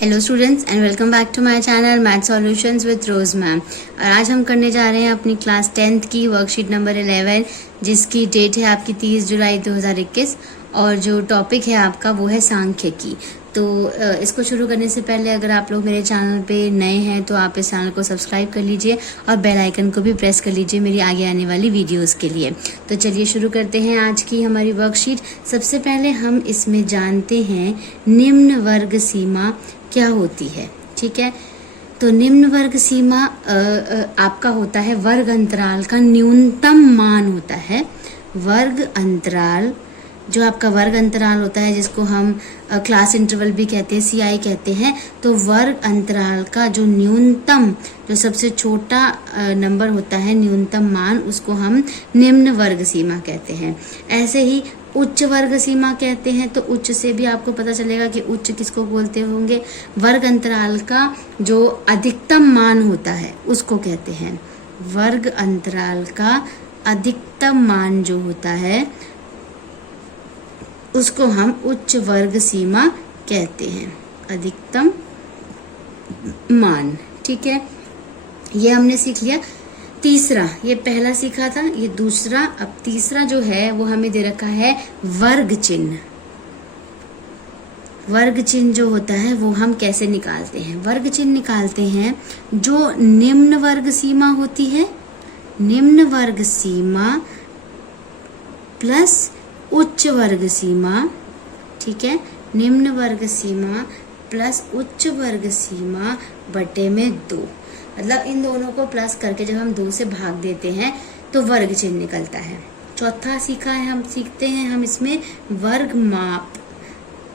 Hello students and welcome back to my channel math solutions with Rose ma'am. और आज हम करने जा रहे हैं अपनी क्लास 10th की वर्कशीट नंबर 11, जिसकी डेट है आपकी 30 जुलाई 2021 और जो टॉपिक है आपका वो है सांख्यिकी। तो इसको शुरू करने से पहले अगर आप लोग मेरे चैनल पे नए हैं तो आप इस चैनल को सब्सक्राइब कर लीजिए और बेल आइकन को भी प्रेस कर लीजिए मेरी आगे आने वाली वीडियोस के लिए। तो चलिए शुरू करते हैं आज की हमारी वर्कशीट। सबसे पहले हम इसमें जानते हैं निम्न वर्ग सीमा क्या होती है। ठीक है, तो निम्न वर्ग सीमा आपका होता है वर्ग अंतराल का न्यूनतम मान होता है। वर्ग अंतराल जो आपका वर्ग अंतराल होता है, जिसको हम क्लास इंटरवल भी कहते हैं, सीआई कहते हैं, तो वर्ग अंतराल का जो न्यूनतम, जो सबसे छोटा नंबर होता है, न्यूनतम मान, उसको हम निम्न वर्ग सीमा कहते हैं। ऐसे ही उच्च वर्ग सीमा कहते हैं, तो उच्च से भी आपको पता चलेगा कि उच्च किसको बोलते होंगे। वर्ग अंतराल का जो अधिकतम मान होता है उसको कहते हैं। वर्ग अंतराल का अधिकतम मान जो होता है उसको हम उच्च वर्ग सीमा कहते हैं, अधिकतम मान। ठीक है, ये हमने सीख लिया। तीसरा, ये पहला सीखा था, ये दूसरा। अब तीसरा जो है वो हमें दे रखा है वर्ग चिन्ह। वर्ग चिन्ह जो होता है वो हम कैसे निकालते हैं? वर्ग चिन्ह निकालते हैं जो निम्न वर्ग सीमा होती है, निम्न वर्ग सीमा प्लस उच्च वर्ग सीमा। ठीक है, निम्न वर्ग सीमा प्लस उच्च वर्ग सीमा बटे में 2, मतलब इन दोनों को प्लस करके जब हम 2 से भाग देते हैं तो वर्ग चिन्ह निकलता है। चौथा सीखा है, हम सीखते हैं हम इसमें वर्ग माप,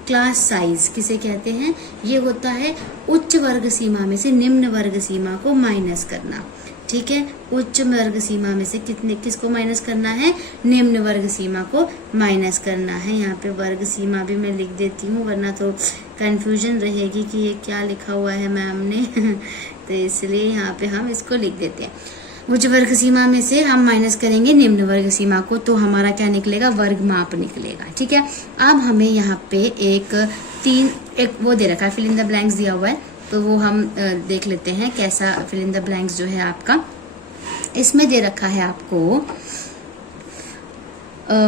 क्लास साइज किसे कहते हैं। ये होता है उच्च वर्ग सीमा में से निम्न वर्ग सीमा को माइनस करना। ठीक है, उच्च वर्ग सीमा में से किसको माइनस करना है? निम्न वर्ग सीमा को माइनस करना है। यहाँ पे वर्ग सीमा भी मैं लिख देती हूँ, वरना तो कंफ्यूजन रहेगी कि ये क्या लिखा हुआ है मैम ने तो इसलिए यहाँ पे हम इसको लिख देते हैं। उच्च वर्ग सीमा में से हम माइनस करेंगे निम्न वर्ग सीमा को, तो हमारा क्या निकलेगा? वर्ग माप निकलेगा। ठीक है, अब हमें यहाँ पे एक वो दे रखा है, फिल इन द ब्लैंक्स दिया हुआ है, तो वो हम देख लेते हैं कैसा फिल इन द ब्लैंक्स जो है आपका। इसमें दे रखा है आपको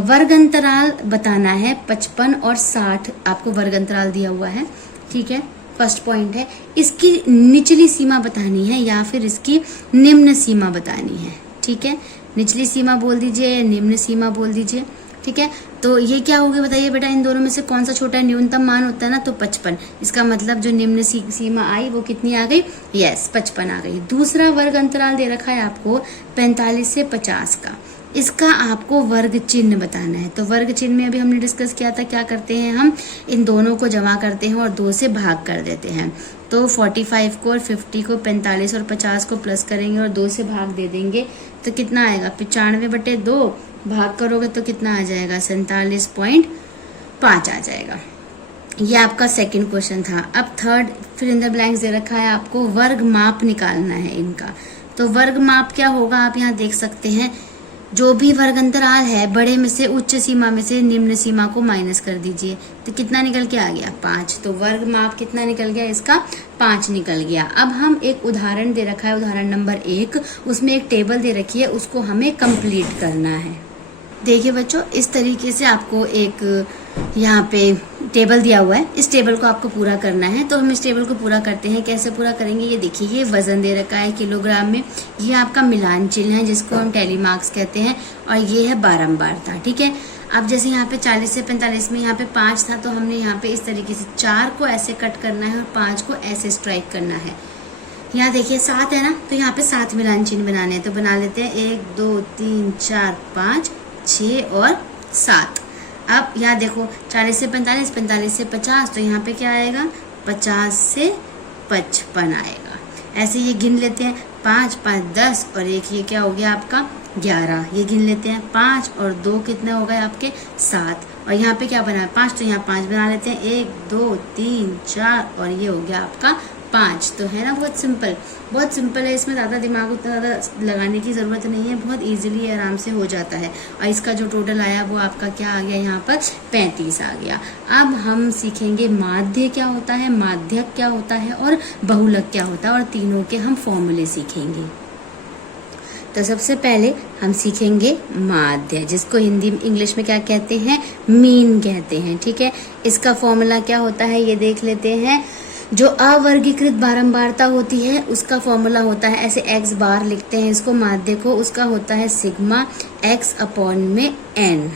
वर्ग अंतराल बताना है 55 और 60, आपको वर्ग अंतराल दिया हुआ है। ठीक है, फर्स्ट पॉइंट है। इसकी निचली सीमा बतानी है या फिर इसकी निम्न सीमा बतानी है। ठीक है, निचली सीमा बोल दीजिए या निम्न सीमा बोल दीजिए। ठीक है, तो ये क्या होगी बताइए बेटा, इन दोनों में से कौन सा छोटा न्यूनतम मान होता है ना, तो 55। इसका मतलब जो निम्न सीमा आई वो कितनी आ गई? यस, 55 आ गई। दूसरा वर्ग अंतराल दे रखा है आपको 45 से 50 का, इसका आपको वर्ग चिन्ह बताना है। तो वर्ग चिन्ह में अभी हमने डिस्कस किया था, क्या करते हैं हम इन दोनों को जमा करते हैं और 2 से भाग कर देते हैं। तो 45 को और 50 को, 45 और 50 को प्लस करेंगे और 2 से भाग दे देंगे तो कितना आएगा? 95 बटे 2 भाग करोगे तो कितना आ जाएगा? 47.5 आ जाएगा। ये आपका सेकंड क्वेश्चन था। अब third fill in the blanks दे रखा है आपको वर्ग माप निकालना है इनका। तो वर्ग माप क्या होगा? आप यहाँ देख सकते हैं, जो भी वर्ग अंतराल है बड़े में से उच्च सीमा में से निम्न सीमा को माइनस कर दीजिए, तो कितना निकल के आ गया? 5। तो वर्ग माप कितना निकल गया? इसका 5 निकल गया। अब हम एक उदाहरण दे रखा है, उदाहरण नंबर 1, उसमें एक टेबल दे रखी है, उसको हमें कंप्लीट करना है। देखिए बच्चों, इस तरीके से आपको एक यहाँ पे टेबल दिया हुआ है, इस टेबल को आपको पूरा करना है। तो हम इस टेबल को पूरा करते हैं, कैसे पूरा करेंगे ये देखिए। ये वजन दे रखा है किलोग्राम में, ये आपका मिलान चिन्ह है जिसको हम टैली मार्क्स कहते हैं, और ये है बारंबारता। ठीक है, अब जैसे यहाँ पे 40 से 45 में यहाँ पे 5 था, तो हमने यहाँ पे इस तरीके से 4 को ऐसे कट करना है और 5 को ऐसे स्ट्राइक करना है। यहाँ देखिए 7 है ना, तो यहाँ पे 7 मिलान चिन्ह बनाने हैं, तो बना लेते हैं 1 2 3 4 5 6 और 7। अब यहाँ देखो 40 से 45, 45 से 50, तो यहाँ पे क्या आएगा? 50 से 55 आएगा। ऐसे ये गिन लेते हैं, 5 5 10 और एक ये क्या हो गया आपका? 11। ये गिन लेते हैं, 5 और 2 कितने हो गए आपके? 7। और यहाँ पे क्या बना है? 5, तो यहाँ 5 बना लेते हैं, 1 2 3 4 और ये हो गया आपका 5। तो है ना बहुत सिंपल है, इसमें ज़्यादा दिमाग उतना ज़्यादा लगाने की ज़रूरत नहीं है, बहुत इजीली आराम से हो जाता है। और इसका जो टोटल आया वो आपका क्या आ गया, यहाँ पर 35 आ गया। अब हम सीखेंगे माध्य क्या होता है, माध्यक क्या होता है और बहुलक क्या होता है, और तीनों के हम फॉर्मूले सीखेंगे। तो सबसे पहले हम सीखेंगे माध्य, जिसको हिंदी इंग्लिश में क्या कहते हैं, मीन कहते हैं। ठीक है, इसका फॉर्मूला क्या होता है ये देख लेते हैं। जो अवर्गीकृत बारंबारता होती है उसका फॉर्मूला होता है, ऐसे x बार लिखते हैं इसको माध्य को, उसका होता है सिग्मा x अपॉन में n।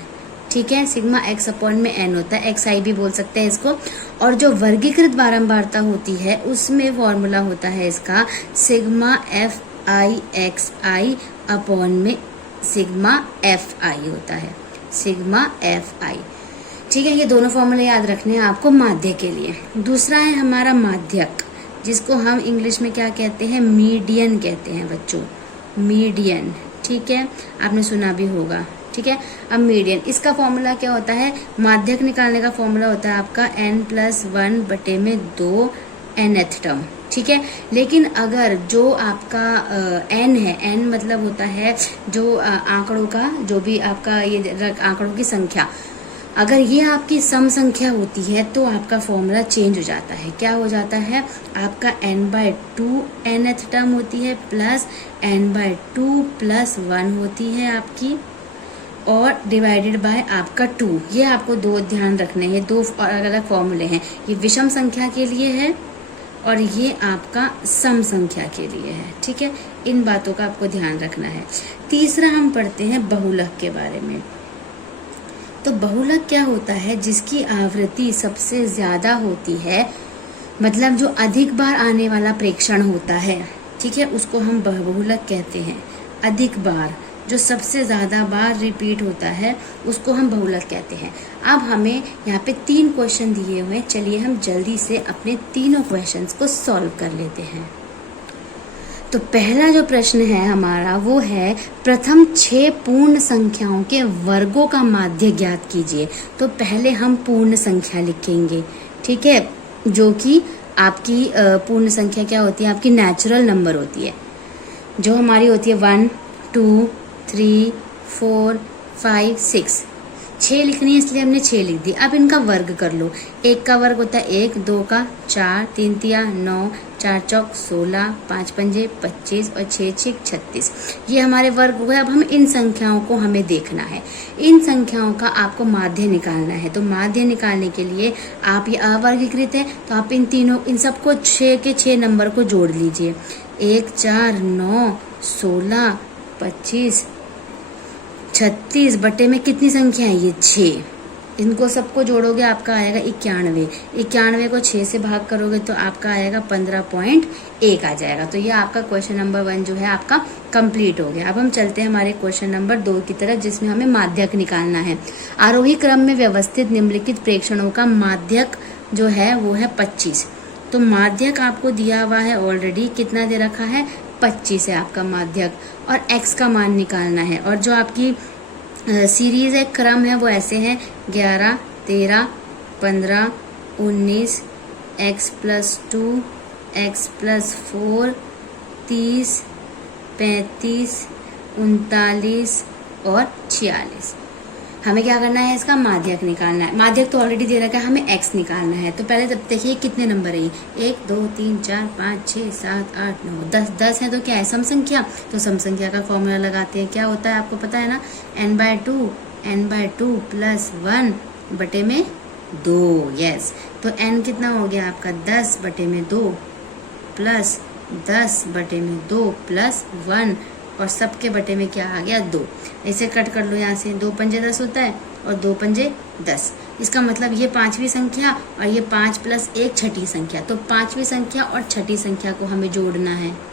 ठीक है, सिग्मा x अपॉन में n होता है, xi भी बोल सकते हैं इसको। और जो वर्गीकृत बारंबारता होती है उसमें फॉर्मूला होता है इसका सिग्मा fi अपॉन में सिग्मा fi होता है, सिग्मा fi। ठीक है, ये दोनों फॉर्मूले याद रखने हैं आपको माध्य के लिए। दूसरा है हमारा माध्यक, जिसको हम इंग्लिश में क्या कहते हैं, मीडियन कहते हैं बच्चों, मीडियन। ठीक है, आपने सुना भी होगा। ठीक है, अब मीडियन, इसका फॉर्मूला क्या होता है, माध्यक निकालने का फॉर्मूला होता है आपका n+1/2 nth टर्म। ठीक है, लेकिन अगर जो आपका n है, n मतलब होता है जो आंकड़ों का, जो भी आपका ये आंकड़ों की संख्या, अगर ये आपकी सम संख्या होती है तो आपका फॉर्मूला चेंज हो जाता है। क्या हो जाता है, आपका n/2 nth टर्म होती है प्लस n/2 + 1 होती है आपकी, और डिवाइडेड बाय आपका 2। ये आपको दो ध्यान रखने हैं, दो अलग अलग फॉर्मूले हैं। ये विषम संख्या के लिए है और ये आपका सम संख्या के लिए है। ठीक है, इन बातों का आपको ध्यान रखना है। तीसरा हम पढ़ते हैं बहुलक के बारे में। तो बहुलक क्या होता है, जिसकी आवृत्ति सबसे ज्यादा होती है, मतलब जो अधिक बार आने वाला प्रेक्षण होता है। ठीक है, उसको हम बहुलक कहते हैं। अधिक बार, जो सबसे ज्यादा बार रिपीट होता है, उसको हम बहुलक कहते हैं। अब हमें यहाँ पे 3 क्वेश्चन दिए हुए हैं, चलिए हम जल्दी से अपने तीनों क्वेश्चंस को सॉल्व कर लेते हैं। तो पहला जो प्रश्न है हमारा वो है, प्रथम 6 पूर्ण संख्याओं के वर्गों का माध्य ज्ञात कीजिए। तो पहले हम पूर्ण संख्या लिखेंगे। ठीक है, जो कि आपकी पूर्ण संख्या क्या होती है, आपकी नेचुरल नंबर होती है, जो हमारी होती है 1 2 3 4 5 6। 6 लिखनी है इसलिए हमने 6 लिख दी। अब इनका वर्ग कर लो। 1 का वर्ग होता है 1, 2 का 4, 3 तिया 9, 4 चौक 16, 5 पंजे 25 और 6 छिक 36। ये हमारे वर्ग हो गए। अब हम इन संख्याओं को हमें देखना है, इन संख्याओं का आपको माध्य निकालना है। तो माध्य निकालने के लिए आप, ये अवर्गीकृत है तो आप इन सबको 6 के 6 नंबर को जोड़ लीजिए। 1 4 9 16 25 36 बटे में कितनी संख्या है, ये 6। इनको सबको जोड़ोगे आपका आएगा 91। 91 को 6 से भाग करोगे तो आपका आएगा 15.1 आ जाएगा। तो ये आपका क्वेश्चन नंबर 1 जो है आपका कंप्लीट हो गया। अब हम चलते हैं हमारे क्वेश्चन नंबर 2 की तरफ, जिसमें हमें माध्यक निकालना है। आरोही क्रम में व्यवस्थित निम्नलिखित प्रेक्षणों का माध्यक जो है वो है 25। तो माध्यक आपको दिया हुआ है ऑलरेडी, कितना दे रखा है, 25 है आपका माध्यक, और x का मान निकालना है। और जो आपकी सीरीज है, क्रम है, वो ऐसे हैं 11 13 15 19 x+2 x+4 30 35 39 और 46। हमें क्या करना है, इसका माध्यक निकालना है। माध्यक तो ऑलरेडी दे रखा है, हमें x निकालना है। तो पहले तब देखिए कितने नंबर है, 1 2 3 4 5 6 7 8 9 10। 10 है तो क्या है, सम संख्या। तो सम संख्या का फॉर्मूला लगाते हैं। क्या होता है आपको पता है ना, n/2 + 1 बटे में 2। यस, तो n कितना हो गया आपका, 10 बटे में 2 प्लस 10 बटे में 2 प्लस 1, और सबके बटे में क्या आ गया, 2। ऐसे कट कर लो यहाँ से, 2 पंजे 10 होता है और 2 पंजे 10। इसका मतलब ये 5वीं संख्या और ये 5 + 1 छठी संख्या। तो 5वीं संख्या और छठी संख्या को हमें जोड़ना है।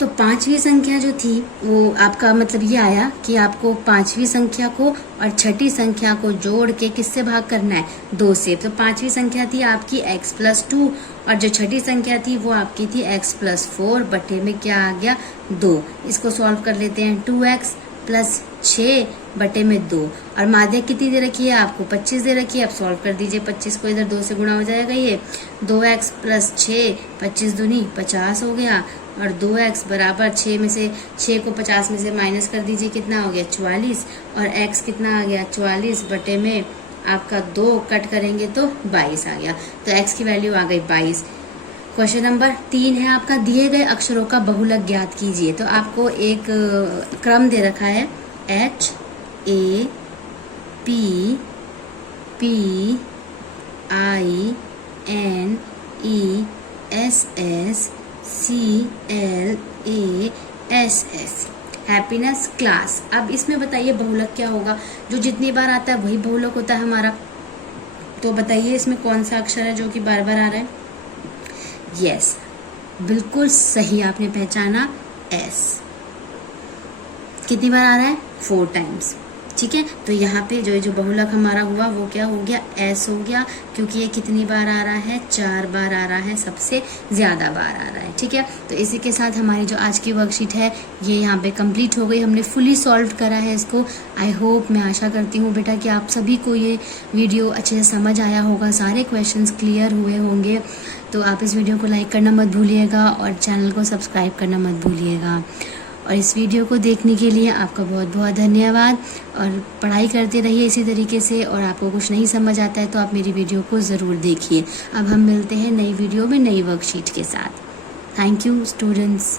तो 5वीं संख्या जो थी वो आपका मतलब ये आया कि आपको 5वीं संख्या को और छठी संख्या को जोड़ के किससे भाग करना है, 2 से। तो 5वीं संख्या थी आपकी x+2 और जो छठी संख्या थी वो आपकी थी x+4 बटे में क्या आ गया, 2। इसको सॉल्व कर लेते हैं। 2x + 6 बटे में 2। और माध्यक कितनी दे रखी है आपको? 25 दे रखी है। आप सॉल्व कर दीजिए, 25 को इधर 2 से गुणा हो जाएगा, ये 2x प्लस 6, 25 दूनी 50 हो गया। और 2x बराबर 6 में से 6 को 50 में से माइनस कर दीजिए, कितना हो गया? 44। और x कितना आ गया? 44 बटे में आपका 2 कट करेंगे तो 22 आ गया। तो x की वैल्यू आ गई 22। क्वेश्चन नंबर 3 है आपका, दिए गए अक्षरों का बहुलक ज्ञात कीजिए। तो आपको एक क्रम दे रखा है, H A P P I N E S S C L A S S, happiness class. अब इसमें बताइए बहुलक क्या होगा? जो जितनी बार आता है वही बहुलक होता है हमारा। तो बताइए इसमें कौन सा अक्षर है जो कि बार बार आ रहा है? यस, बिल्कुल सही आपने पहचाना, S। कितनी बार आ रहा है? 4 टाइम्स। ठीक है, तो यहाँ पे जो बहुलक हमारा हुआ वो क्या हो गया? S हो गया, क्योंकि ये कितनी बार आ रहा है? 4 बार आ रहा है, सबसे ज्यादा बार आ रहा है। ठीक है, तो इसी के साथ हमारी जो आज की वर्कशीट है ये यहाँ पे कंप्लीट हो गई। हमने फुली सॉल्व करा है इसको। आई होप, मैं आशा करती हूँ बेटा कि आप सभी को ये वीडियो अच्छे से समझ आया होगा, सारे क्वेश्चंस क्लियर हुए होंगे। तो आप इस वीडियो को लाइक करना मत भूलिएगा और चैनल को सब्सक्राइब करना मत भूलिएगा। और इस वीडियो को देखने के लिए आपका बहुत बहुत धन्यवाद। और पढ़ाई करते रहिए इसी तरीके से। और आपको कुछ नहीं समझ आता है तो आप मेरी वीडियो को ज़रूर देखिए। अब हम मिलते हैं नई वीडियो में नई वर्कशीट के साथ। Thank you students.